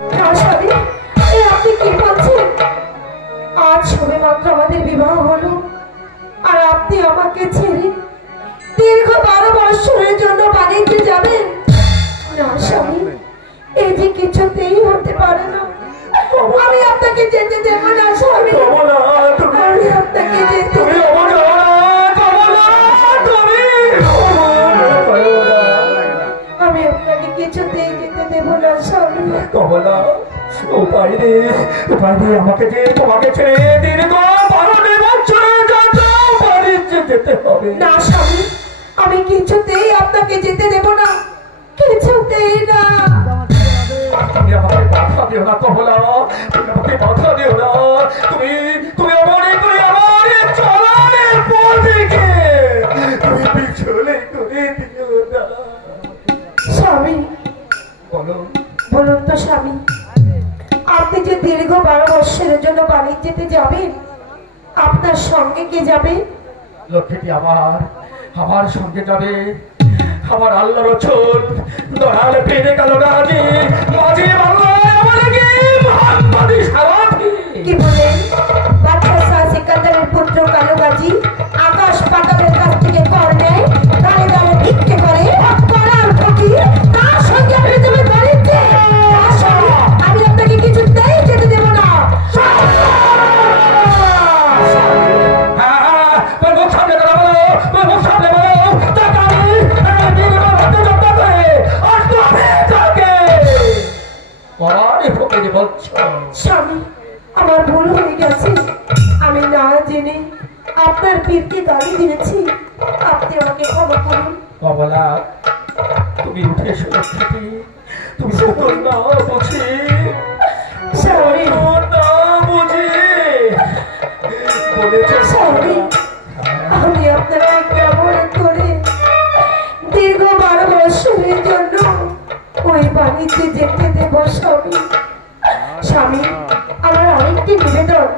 না স্বামী, এই আপনি কি বলছেন? আজ সবে মাত্র আমাদের বিবাহ হলো, আর আপনি আমাকে ছেড়ে দীর্ঘ 12 বছরের জন্য বাড়িতে যাবেন? না স্বামী, এই যে কিছুতেই হতে পারে না। আমি আপনাকে যেতে দেব না স্বামী, আমি আপনাকে যেতে দেব না। আমি আপনাকে কিছুতেই যেতে দেব না স্বামী। কমলা, উপায় নেই আমাকে যে তোমাকে ছেড়ে দীর্ঘ 12 বছরের জন্য বাড়িতে যেতে হবে। না স্বামী, আমি কিছুতেই আপনাকে যেতে দেব না, কিছুতেই না। তুমি আমাকে বাধা দিও না কমলা, তুমি আমাকে বাধা দিও না। তুমি তুমি অমনি করে আমার চলার পথকে তুমি পিছনে করে দিও না। স্বামী বলো, বলুন তো স্বামী, আপনি যে দীর্ঘ 12 বছরের জন্য বাড়ি যেতে যাবেন, আপনার সঙ্গে কে যাবে? লক্ষ্মীটি আমার সঙ্গে যাবে। আমার আল্লাহ রসুল দয়াল পেরে গেল রাজি মাঝে বাংলায় আমাকে মোহাম্মদী সারাথী। কি বলেন? বাদশাহ শাহ সিকান্দারের পুত্র কালো গাজী আকাশ পাতালের কাছ থেকে কর নেয়, দাঁড়ে দাঁড়ে ভিক্ষে করে, করার ফকির, তার সঙ্গে আপনি যাবেন বাড়িতে? আমি আপনাকে কিছুতেই যেতে দেব না। স্বামী, আমার ভুল হয়ে গেছে, আমি না জেনে আপনার পীরকে গালি দিয়েছি, আপনি আমাকে ক্ষমা করুন। কমলা, তুমি উঠে এসো লক্ষ্মীটি, তুমি সকল না বুঝে স্বামী, না বুঝে বলেছে। স্বামী, আমি আপনাকে কেমন করে দীর্ঘ 12 বছরের জন্য ওই বাড়িতে যেতে দেব স্বামী? স্বামী, আমার আরেকটি নিবেদন,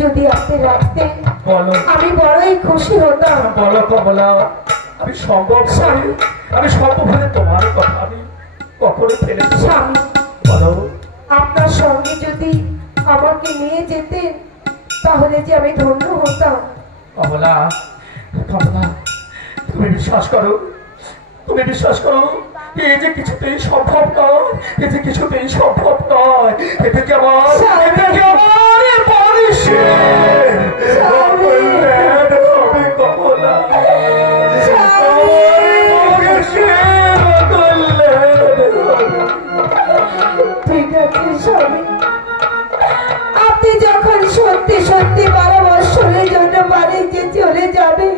যদি আপনি রাখতেন বলো, আমি বড়ই খুশি হতাম। বলো কমলা, আমি সম্ভব হলে তোমার কথা আমি কখনো ফেলে দেব না। স্বামী, বলো, আপনার সঙ্গে যদি আমাকে নিয়ে যেতেন তাহলে যে আমি ধন্য হতাম। কমলা, তুমি বিশ্বাস করো, এই যে কিছুতেই সম্ভব নয়, এতে কি আমার কমলা, ঠিক আছে স্বামী, আপনি যখন সত্যি সত্যি 12 বছরের জন্য বাড়িতে চলে যাবেন,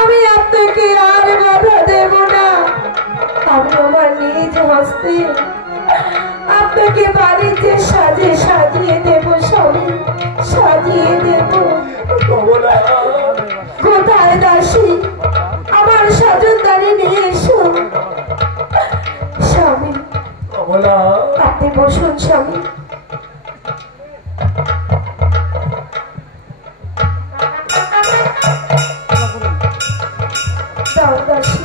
আমি আপনাকে আর বাধা দেব না। আমি আমার নিজ হস্তে আপনাকে বাড়িতে সাজিয়ে দেব স্বামী, সাজিয়ে দেব। কমলা, কোথায় দাসী, আমার সাজনদারি নিয়ে এসো। স্বামী, কমলা, আপনি বসুন স্বামী। দাও দাসী।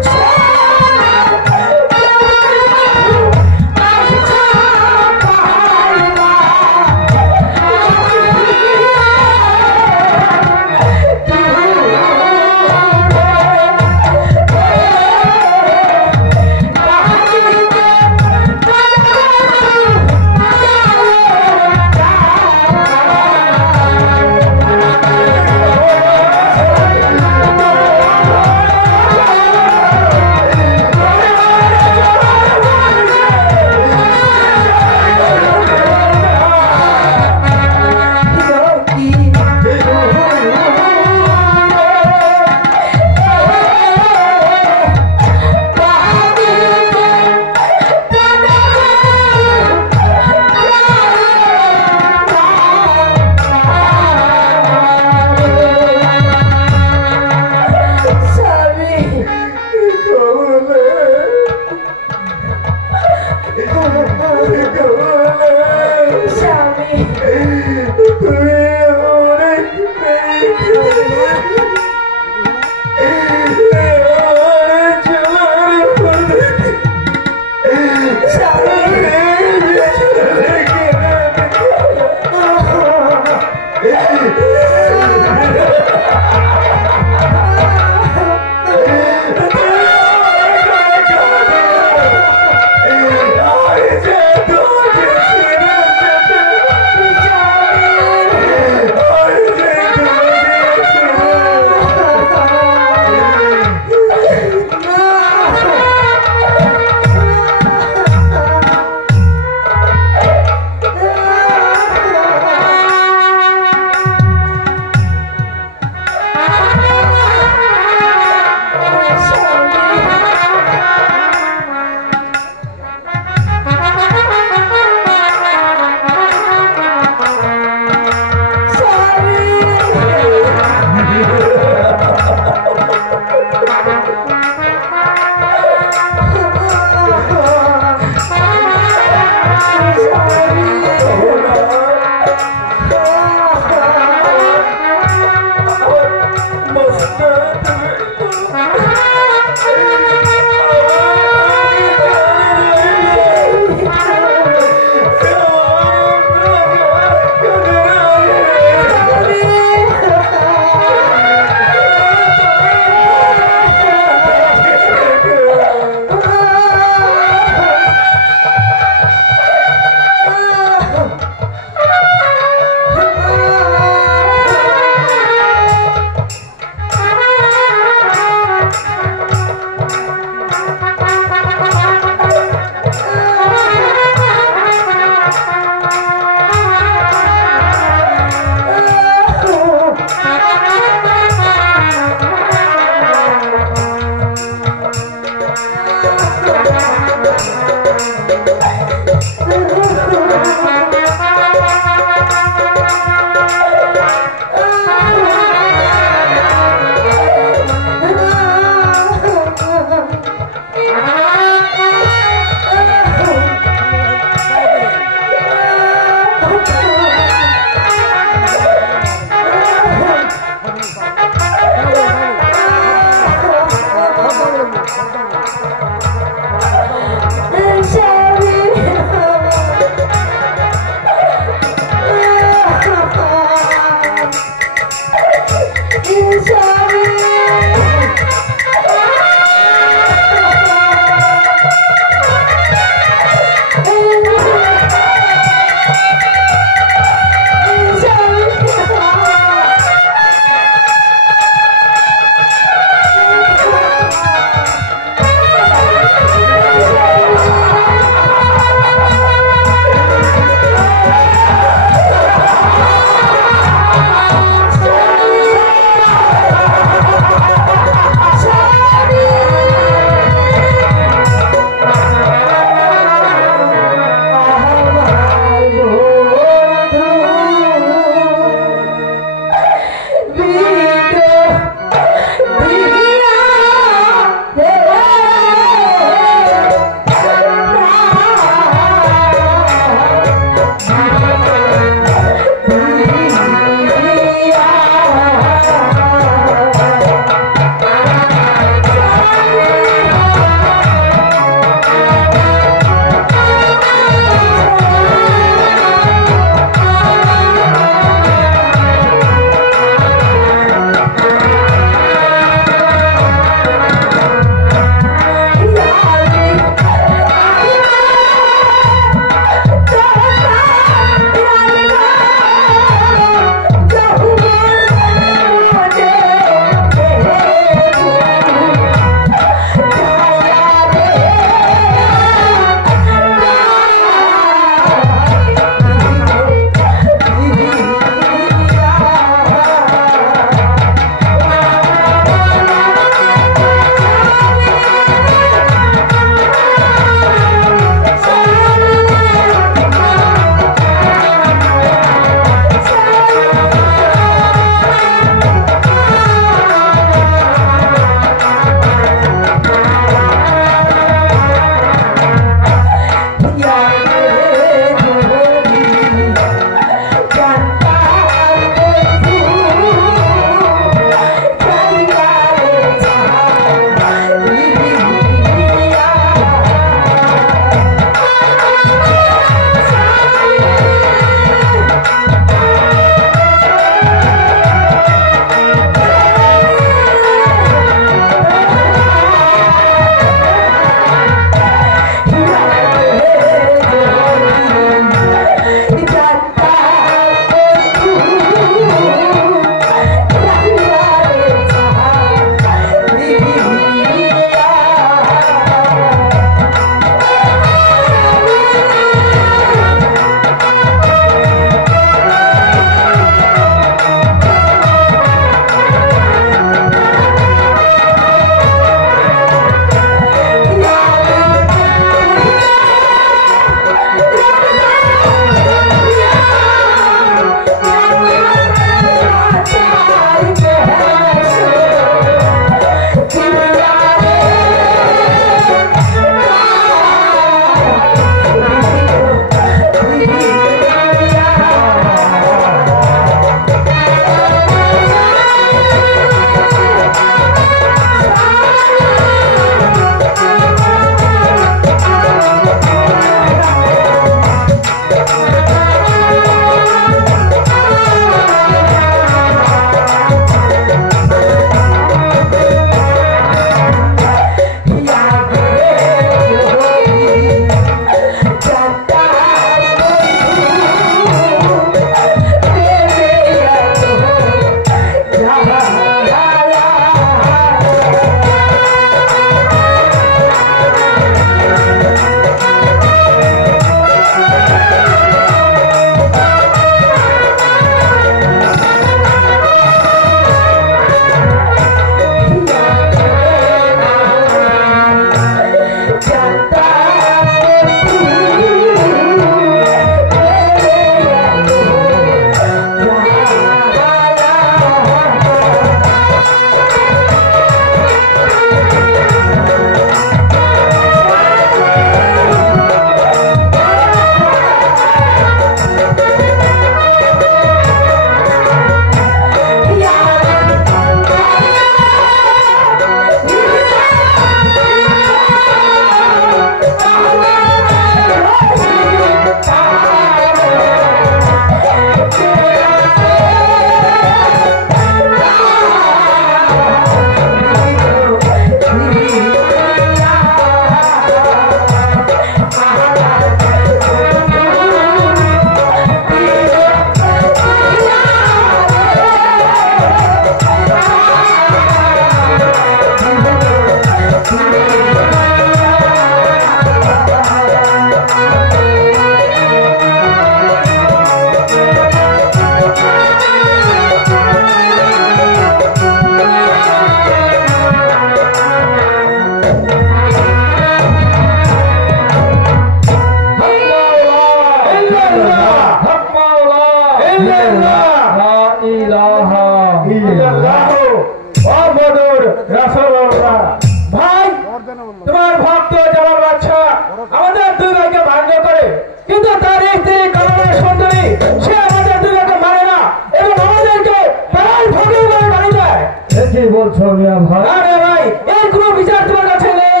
কি বলছো মিয়া ভাই? আরে ভাই এর কোনো বিচার তোমার কাছে নেই?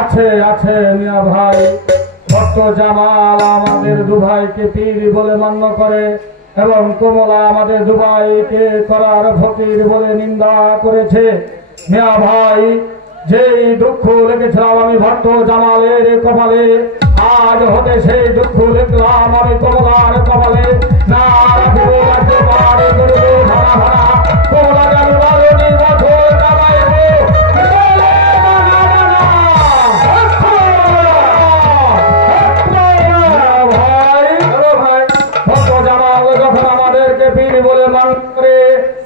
আছে আছে মিয়া ভাই। ভক্ত জামাল আমাদের দুভাইকে পীর বলে মান্য করে এবং কমলা আমাদের দুভাইকে করার ফকির বলে নিন্দা করেছে। মিয়া ভাই, যেই দুঃখ লেগেছিলাম আমি ভক্ত জামালের কপালে, আজ হতে সেই দুঃখ লিখলাম আমি কমলার কপালে। না রাখবো রাখতে পারে করবো ভাড়া ভাড়া, কমলা জানি বারোটি বছর কামাইবো।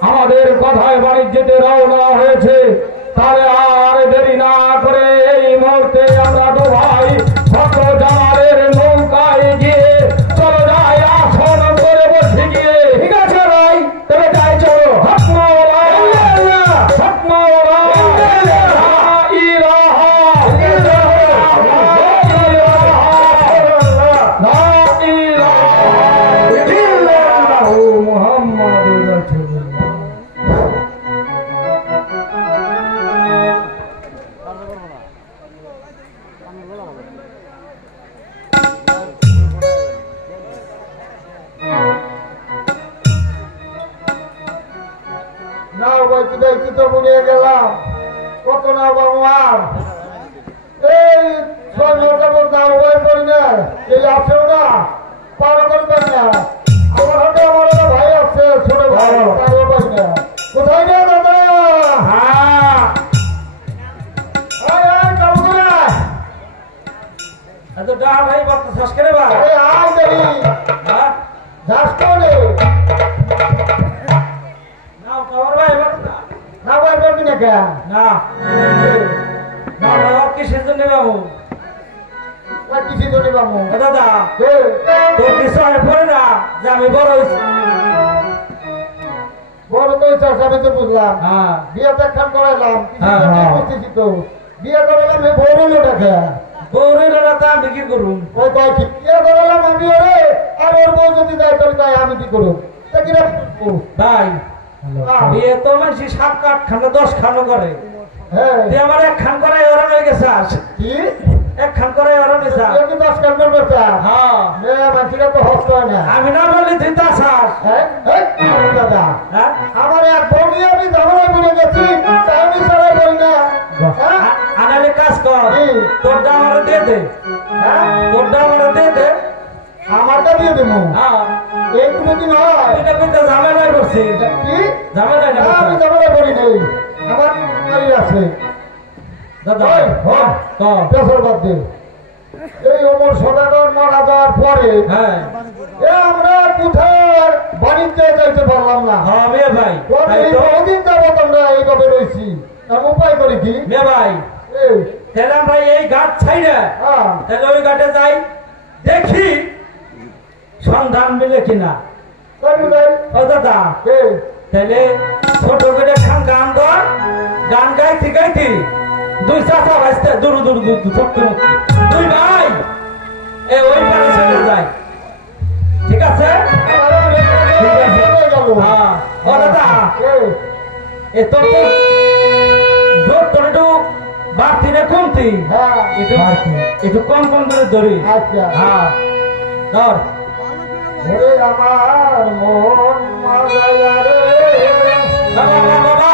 আমাদের কথায় বাণিজ্যতে রওনা হয়েছে, তাহলে আর দেরি না করে এই মুহূর্তে আমরা দু ভাই ভক্ত জামালের নৌকায় গিয়ে চলে যাই আসন করে বসে গিয়ে। ঠিক আছে ভাই, তবে যাই চলো। গেলাম কত না বাবার এই সৈন্যটা বলতে আমার করি না, এই আসেও না পারো করবেন না। আমার হাতে আমার একটা ভাই আছে, ছোট ভাই, তারও পাই না। কোথায় রে দাদা? ভাই বার্তা শ্বাস করে বা আয় দেরি যাস করে নাও খবর ভাই বার্তা না ভাই বলবি না কেন? না না বাবা কিসের জন্য বাবু? কিছু ধরে বাবু দাদা তোর কিছু হয় পড়ে না যে আমি বড় হয়েছি। বড় তো চাষ আমি তো বুঝলাম। হ্যাঁ বিয়ে তো একখান করাইলাম, হ্যাঁ। বুঝতেছি তো বিয়ে করালাম এই বড় লোটাকে বউরে দাদা আমি কি করুন? ওই কয় কি বিয়ে করালাম আমি ওরে, আর ওর বউ যদি যায় তোর তাই আমি কি করব? তা কিরা ভাই বিয়ে তো মানুষ 7 খানা 10 খানো করে, হ্যাঁ তুই আমার 1 খান করাই ওরা হয়ে গেছে। কি 1 খান করাই ওরা নিছা? তুই কি 10 কান করবে তা? হ্যাঁ মেয়ে মানুষরা তো হস্ত হয় না। আমি না বলি তুই তা চাস? হ্যাঁ দাদা হ্যাঁ আমার এক বউ নিয়ে আমি ঝামেলা করে গেছি, তাই আমি ছাড়াই বলি না। হ্যাঁ আনালে কাজ কর, কি? তোরটা আমার দিয়ে দে, হ্যাঁ তোরটা আমার দিয়ে দে। আমারটা দিয়ে দেবো। হ্যাঁ এই কোনোদিন হয়? এটা কিন্তু ঝামেলাই করছি, কি ঝামেলাই না না, আমি ঝামেলা করি নাই, আমার বাড়ি আছে। দাদা। ওই, হ্যাঁ, পেছর বাদ দে। এই অমর সদাগর মারা যাওয়ার পরে হ্যাঁ আমরা কোথায় বাড়িতে যাইতে পারলাম না। হ্যাঁ মেয়ে ভাই, তাই তো বহুদিন যাবত আমরা এইভাবে রয়েছি, তার উপায় করি কি? মেয়ে ভাই এই, তাহলে আমরা এই ঘাট ছাইড়ে হ্যাঁ, তাহলে ওই ঘাটে যাই, দেখি সন্ধান মিলে কিনা। কবি ভাই, ও দাদা এই, তাহলে ছোট করে খান গান ধর, গান গাইতে গাইতে 2 চাচা ভাইতে দূর দূর দূর চক্কর 2 ভাই এ ওই পারে চলে যায়। ঠিক আছে? আমার হয়ে গেল। হ্যাঁ ও দাদা এই, এ তো জোর তোর একটু বাড়তি না কমতি? হ্যাঁ, একটু কম কম করে ধরি। আচ্ছা। হ্যাঁ ধর। ওরে আমার মন মাজায়া রে, বাবা বাবা বাবা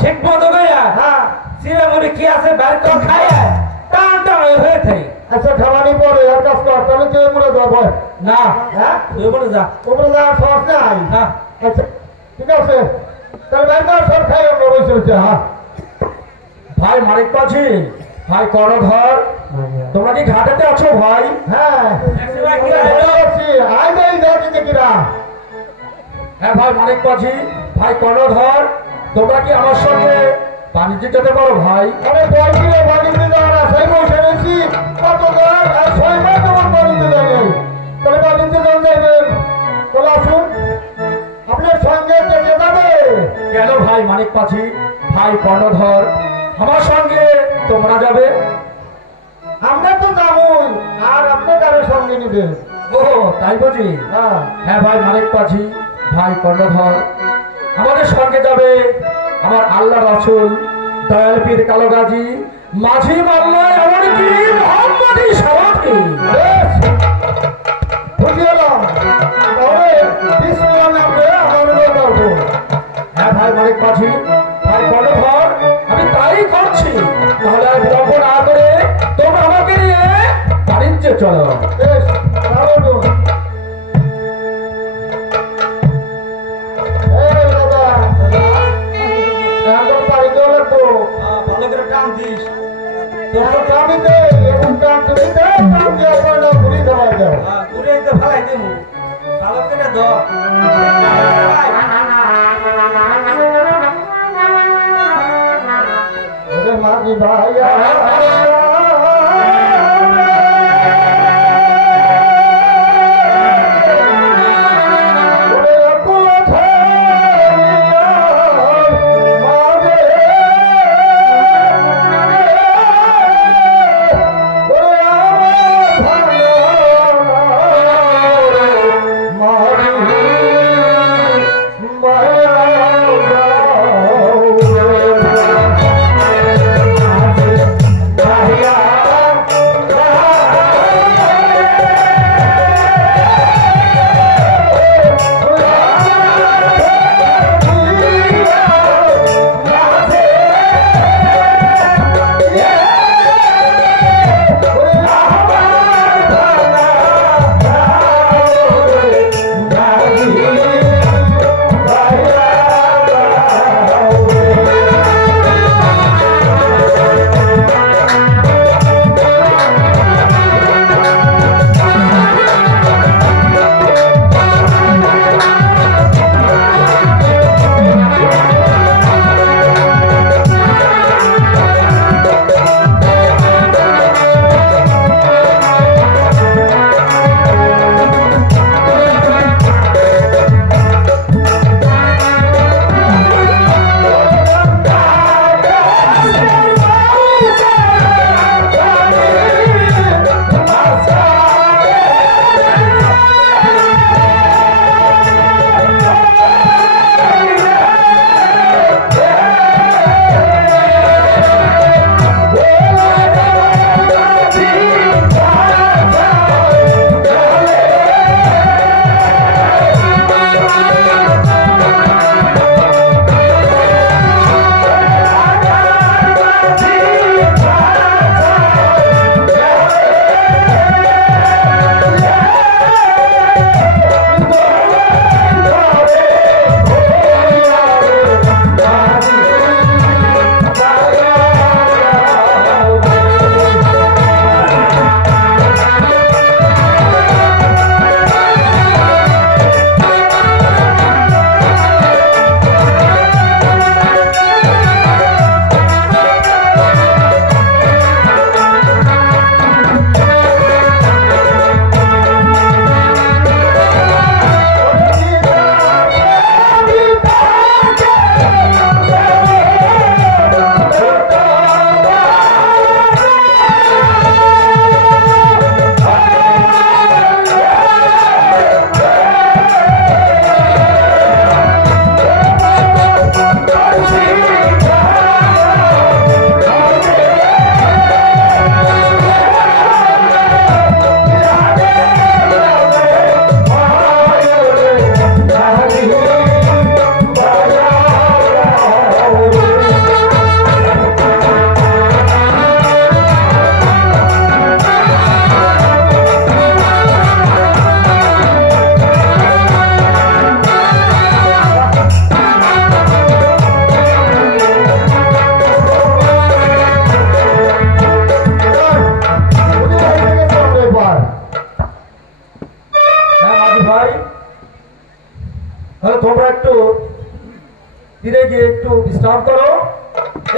ঠিক মতো কইরা চিরা মুড়ি কি আছে বাইর কর খাইয়া টান টান হয়ে থাকে। আচ্ছা খাবারই পরে আর কাজ কর তাহলে তুই মরে যাবো না হ্যাঁ তুই বলে যা উপরে যাওয়ার সাহস নাই হ্যাঁ আচ্ছা ঠিক আছে তাহলে ব্যাপার সব খাই আমরা বসে হচ্ছে হ্যাঁ ভাই মানিক পাচ্ছি ভাই করধর তোমরা কি ঘাটাতে আছো ভাই? হ্যাঁ আয় দেই দেখি কিরা হ্যাঁ ভাই মানিক পাচ্ছি ভাই করধর তোমরা কি আমার সঙ্গে বাণিজ্য যেতে পারো ভাই? আরে বলছিলে বাড়িতে যাওয়ার আশাই বসে রয়েছি কত গান আর 6 মাস আমার বাড়িতে যাই নাই তাহলে বাড়িতে যান যাবেন তাহলে আসুন আপনার সঙ্গে যেতে যাবে কেন ভাই মানিক পাচ্ছি ভাই কর্ণধর আমার সঙ্গে তোমরা যাবে? আমরা তো যাবই আর আপনি কারোর সঙ্গে নিবেন ও তাই বুঝি? হ্যাঁ হ্যাঁ ভাই মানিক পাচ্ছি ভাই কর্ণধর আমাদের সঙ্গে যাবে আমার আল্লাহ রাসূল দয়াল পীর কালো গাজী মাঝি মাল্লায় এমনকি মোহাম্মদী সারাফি। বেশ বুঝে এলাম তাহলে বিসমিল্লাহ নামে আমার করবো হ্যাঁ ভাই মানিক পাচ্ছি ভাই কর্ণধর আমি তাই করছি তাহলে আর বিলম্ব না করে তোমরা আমাকে নিয়ে বাণিজ্যে চলো। বেশ তাহলে এই দাদা এখন বাড়িতে লাগবো ভালো করে টান দিস তোমরা কামিতে এখন কাম তুমি কাম দিয়ে আপনারা ঘুরি দেওয়া যাও ঘুরে তো ভালাই দেবো ভালো করে ধর ওরে মাঝি ভাইয়া ওরে অকুল ছাইয়া মাঝে ওরে আমার ভালো মাঝি মায়া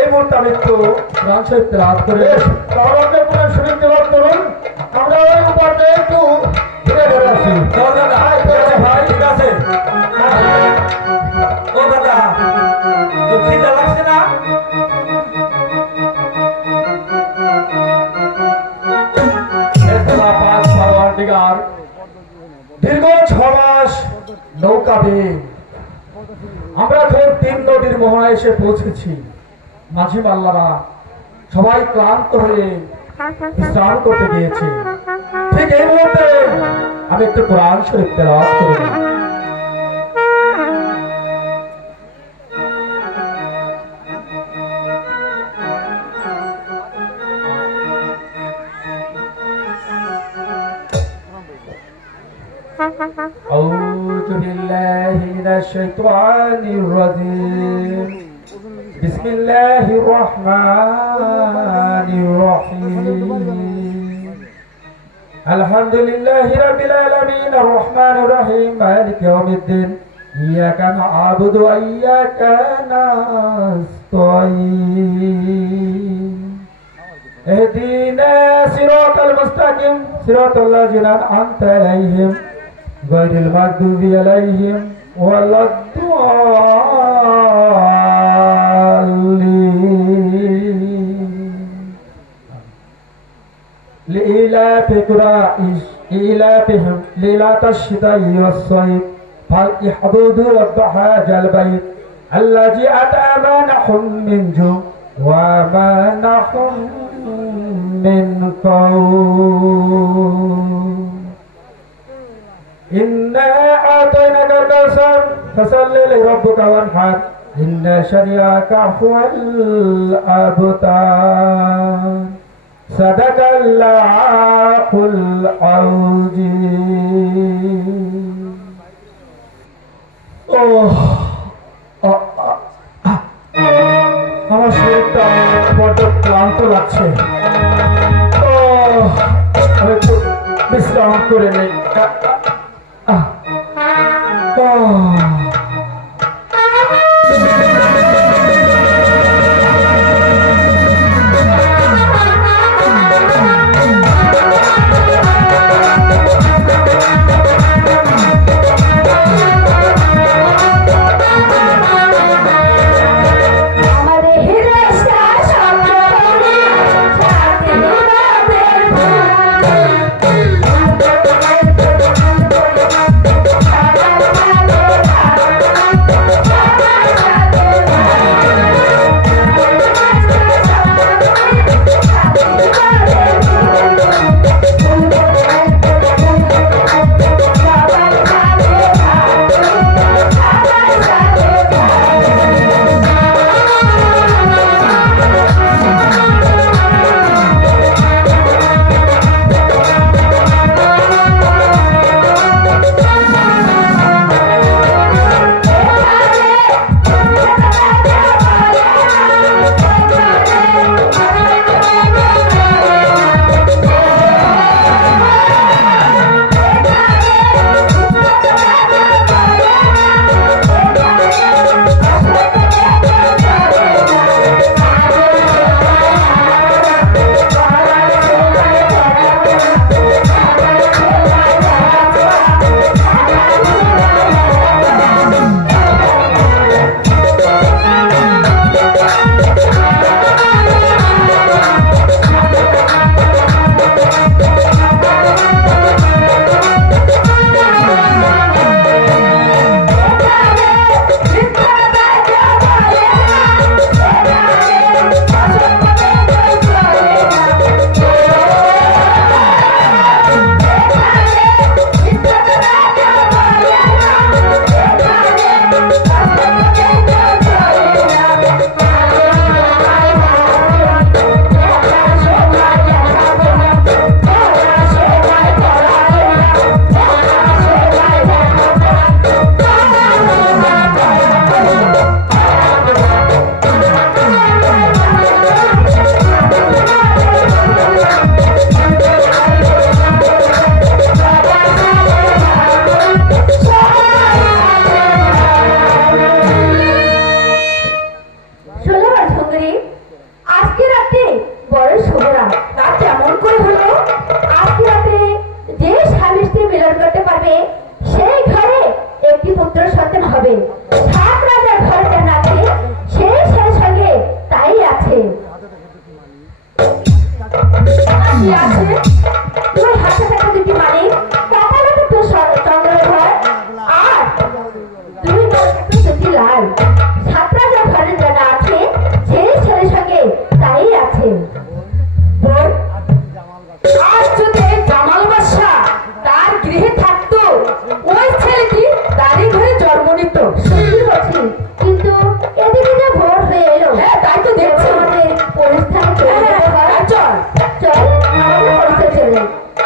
এই মুহূর্তে আমি একটু কোরআন শরীফ তেলাওয়াত করে তাহলে আপনি কোরআন শরীফ তেলাওয়াত করুন আমরা ওই উপরে একটু ঘুরে ঘুরে আসি ও দাদা ঠিক আছে ভাই ঠিক আছে ও দাদা তো খিদে লাগছে না দীর্ঘ 6 মাস নৌকা বেয়ে আমরা ধর 3 নদীর মোহনায় এসে পৌঁছেছি। মাঝি মাল্লারা সবাই ক্লান্ত হয়ে বিশ্রাম করতে গিয়েছে। ঠিক এই মুহূর্তে আমি একটু কোরআন শরীফ তেলাওয়াত করে দিই। أعوذ بالله من الشيطان الرجيم بسم الله الرحمن الرحيم الحمد لله رب العالمين الرحمن الرحيم مالك يوم الدين إياك نعبد وإياك نستعين اهدنا صراط المستقيم صراط الذين أنعمت عليهم غير المغضوب عليهم ولا الضالين لإيلاف قريش إيلافهم ليلة الشتاء والصيف فليعبدوا رب هذا البيت الذي أطعمهم من جوع وآمنهم من خوف إنا أعطيناك الكوثر فصل لربك وانحر إن شانئك هو الأبتر صدق الله العظيم আমার শরীরটা বড্ড ক্লান্ত লাগছে। আমি একটু বিশ্রাম করে নেই। I'm করে আজকে রাতে বড় শুভরাত। তা কেমন করে হলো? আজকে রাতে যে স্বামী স্ত্রী মিলন করতে পারবে সেই ঘরে একটি পুত্র সন্তান হবে। সাত রাজার ঘরে যেন আছে সেই সঙ্গে তাই আছে। কি আছে? তোমার হাতে থাকা দুটি মালিক, কপালে দুটো চন্দ্রধর আর দুই দুটি লাল। সাত রাজার ঘরে যেন আছে সেই ছেলের সঙ্গে তাই আছে। আজ যদি জামাল বাদশা তার গৃহে থাকতো, ওই ছেলেটি তারই ঘরে জন্ম নিত। সত্যি বলছি, কিন্তু এদিকে যে ভোর হয়ে এলো। হ্যাঁ, তাই তো দেখছি। আমাদের অনুষ্ঠানে চলে যেতে হয়। চল চল আমাদের পরিচয় চলে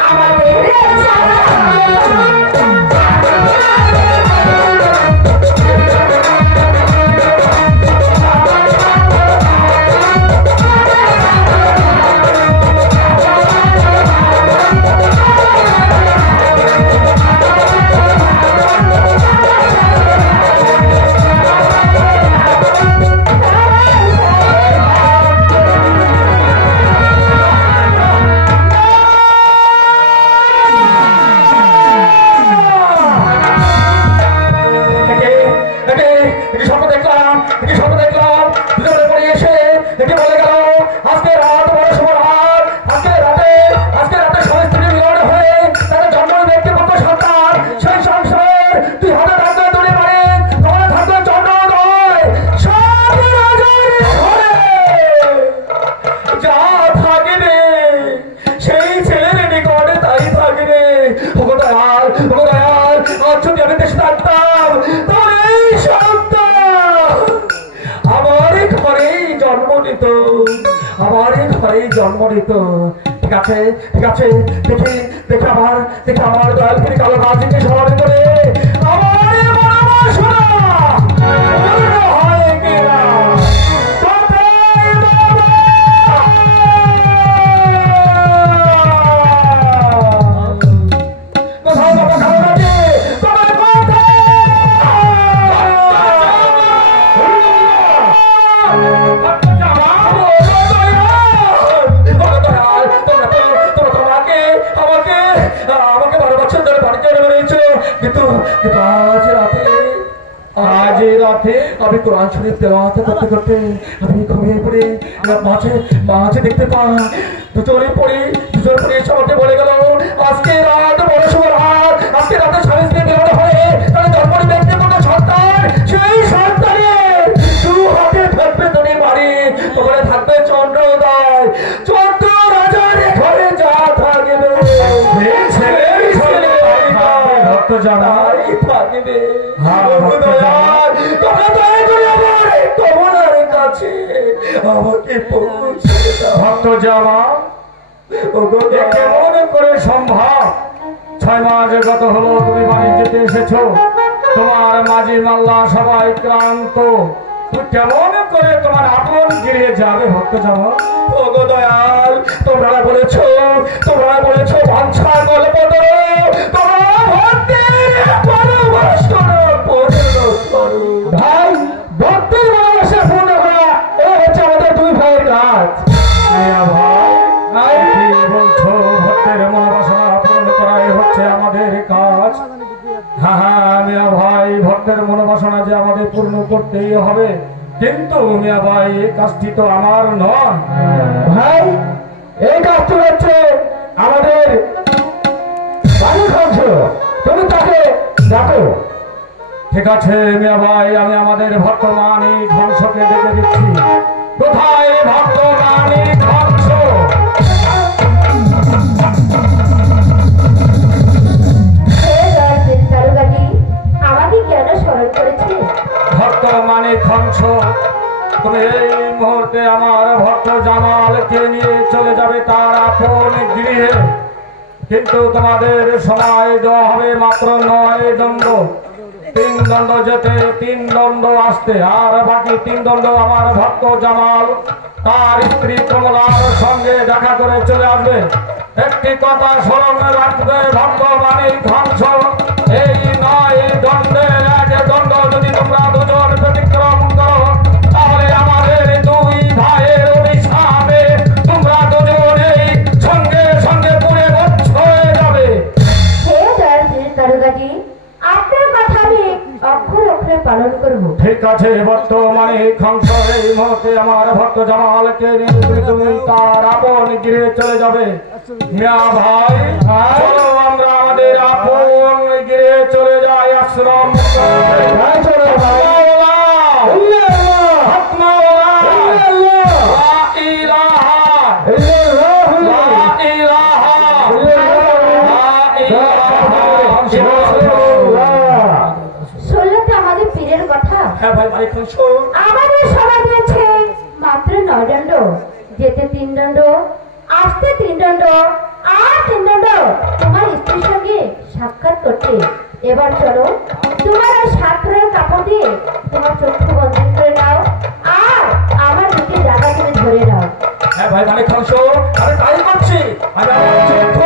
আমাদের জন্ম নিত। ঠিক আছে, ঠিক আছে, দেখি দেখে আমার দয়ালপুরি কালো রাজনীতি স্মরণ করে আমার মনোবাসনা হয় কিনা। কোথায় বাবা কালো রাজে? তোমার আজ রাতে আমি কোরআন শরীফ তেলাওয়াত করতে করতে আমি ঘুমিয়ে পড়ে মাঝে দেখতে পাই দুজনে পড়ে এসে আমাকে বলে গেল, আজকে রাত বড় শুভ রাত। আজকে রাতে স্বামী স্ত্রী মিলন হয়ে তাহলে জন্ম ব্যক্তি কোনো সন্তান, সেই সন্তানের দু হাতে থাকবে তুমি বাড়ি, তোমার থাকবে চন্দ্রোদয়। চন্দ্র রাজার ঘরে যা থাকবে ভক্ত জানাই থাকবে। তোমার কাছে আমাকে ভক্ত জামা কেমন করে সম্ভব? 6 মাস গত হলো তুমি বাণিজ্যতে এসেছো, তোমার মাঝি মাল্লা সবাই ক্লান্ত, তুই কেমন করে তোমার আপন গিরিয়ে যাবে ভক্ত জামা? ওগো দয়াল, তোমরা বলেছো বাঞ্ছা গল্প ভাই, ভক্তের ভালোবাসা পূর্ণ করা এই হচ্ছে আমাদের দুই ভাইয়ের কাজ। বলছো ভক্তের মনোবাসনা পূর্ণ করাই হচ্ছে আমাদের কাজ? হ্যাঁ মিয়া ভাই, ভক্তের মনোবাসনা যে আমাদের পূর্ণ করতেই হবে, কিন্তু মিয়া ভাই এই কাজটি তো আমার নয়। ভাই, এই কাজটি হচ্ছে আমাদের বাড়ির খরচ, তুমি তাকে ডাকো। ঠিক আছে মিয়া ভাই, আমি আমাদের ভক্তমানি ধ্বংসকে ডেকে দিচ্ছি। কোথায় ভক্তমানি ধ্বংস? আমাকে কেন স্মরণ করেছে? ভক্তমানি ধ্বংস, তুমি এই মুহূর্তে আমার ভক্ত জামালকে নিয়ে চলে যাবে তার আপন গৃহে, কিন্তু তোমাদের সময় দেওয়া হবে মাত্র 9 দণ্ড। 3 দণ্ড যেতে, 3 দণ্ড আসতে, আর বাকি 3 দণ্ড আমার ভক্ত জামাল তার স্ত্রী কমলার সঙ্গে দেখা করে চলে আসবে। একটি কথা স্মরণ রাখবে ভক্তমানি ধ্বংস, এই 9 দণ্ডের 1 দণ্ড যদি তোমরা দুজন ব্যতিক্রম করো, তাহলে আমাদের 2 ভাই আছে বর্তমানে ধ্বংস এই মুহূর্তে আমার ভক্ত জামালকে নিয়ে তুমি তার আপন গৃহে চলে যাবে। মিয়া ভাই চলো আমরা আমাদের আপন গৃহে চলে যাই আশ্রম চলো ভাই। হ্যাঁ ভাই মালিক আমাদের সবাই দিয়েছে মাত্র 9 দণ্ড, যেতে 3 দণ্ড, আসতে 3 দণ্ড, আর 3 দণ্ড তোমার স্ত্রীর সঙ্গে সাক্ষাৎ করতে। এবার চলো তোমার ওই সাতরের কাপড় দিয়ে তোমার চক্ষু বন্ধ করে নাও আর আমার দিকে জায়গা করে ধরে নাও। হ্যাঁ ভাই মালিক আমি তাই করছি। আমি আমার চক্ষু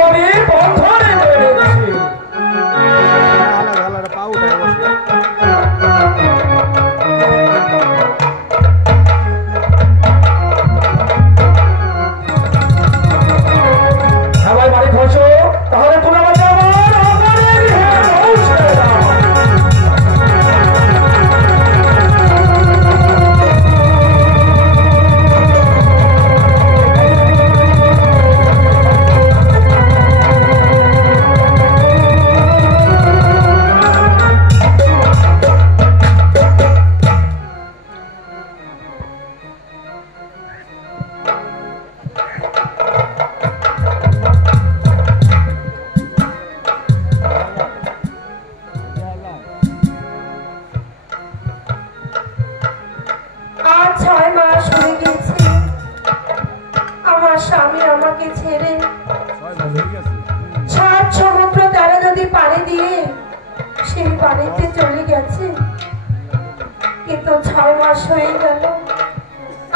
বন্ধ করে দিচ্ছি। তাহলে তুমি আমাকে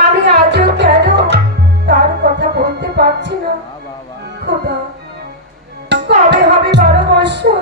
আমি আজও কেন তার কথা বলতে পারছি না। খোদা কবে হবে 12 বছর?